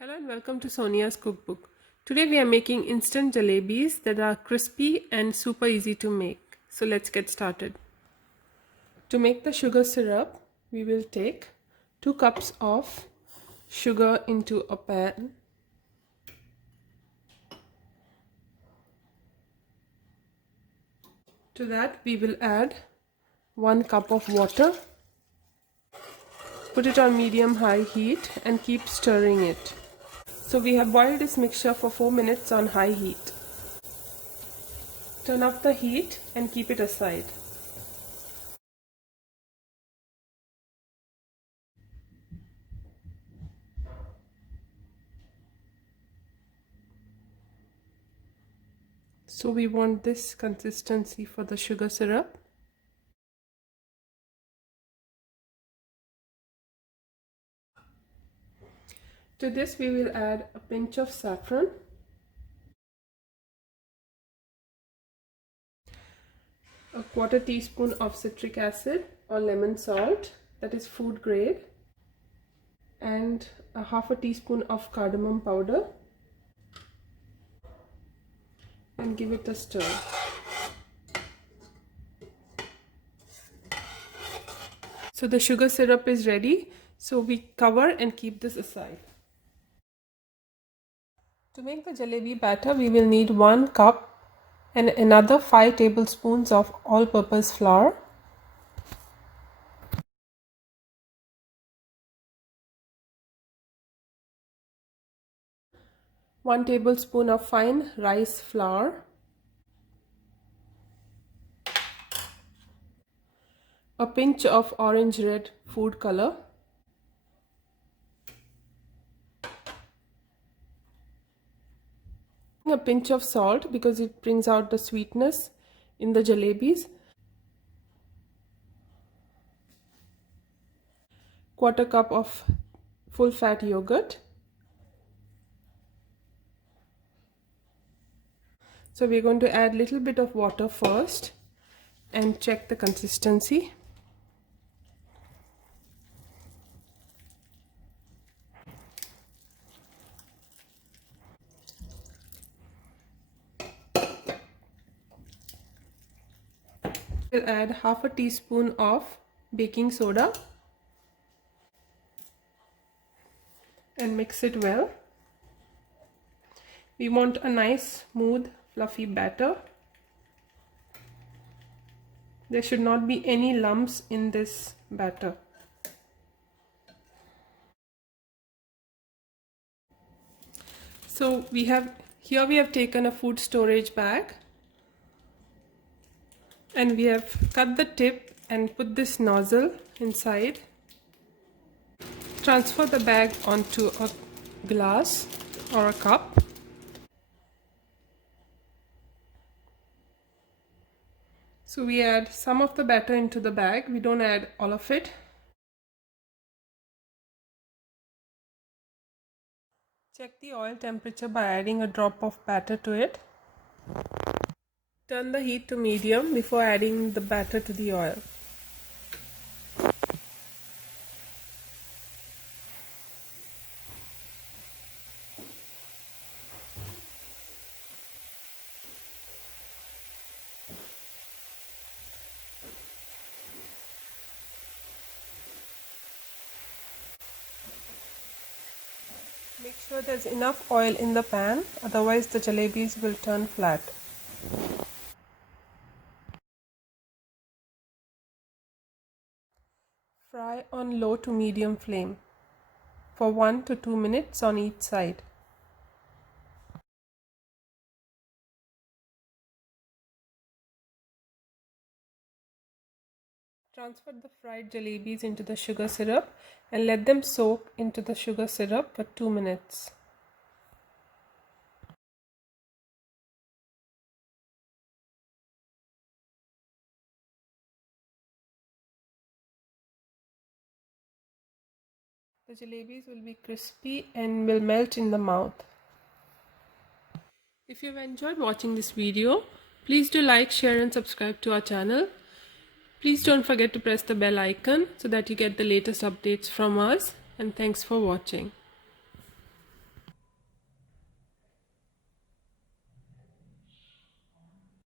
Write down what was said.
Hello and welcome to Sonia's cookbook. Today we are making instant jalebis that are crispy and super easy to make. So let's get started. To make the sugar syrup, we will take 2 cups of sugar into a pan. To that we will add 1 cup of water. Put it on medium-high heat and keep stirring it. So we have boiled this mixture for 4 minutes on high heat. Turn off the heat and keep it aside. So we want this consistency for the sugar syrup. To this we will add a pinch of saffron, a 1/4 teaspoon of citric acid or lemon salt, that is food grade, and a 1/2 teaspoon of cardamom powder, and give it a stir. So the sugar syrup is ready, so we cover and keep this aside. To make the jalebi batter, we will need 1 cup and another 5 tablespoons of all-purpose flour, one tablespoon of fine rice flour, a pinch of orange red food color, a pinch of salt because it brings out the sweetness in the jalebis, 1/4 cup of full fat yogurt. So we're going to add a little bit of water first and check the consistency. We'll add 1/2 teaspoon of baking soda and mix it well. We want a nice smooth fluffy batter. There should not be any lumps in this batter. So we have taken a food storage bag and we have cut the tip and put this nozzle inside. Transfer the bag onto a glass or a cup. So we add some of the batter into the bag. We don't add all of it. Check the oil temperature by adding a drop of batter to it. Turn the heat to medium before adding the batter to the oil. Make sure there's enough oil in the pan, otherwise the jalebis will turn flat. Fry on low to medium flame for 1 to 2 minutes on each side. Transfer the fried jalebis into the sugar syrup and let them soak into the sugar syrup for 2 minutes. The jalebis will be crispy and will melt in the mouth. If you've enjoyed watching this video, please do like, share and subscribe to our channel. Please don't forget to press the bell icon so that you get the latest updates from us, and thanks for watching.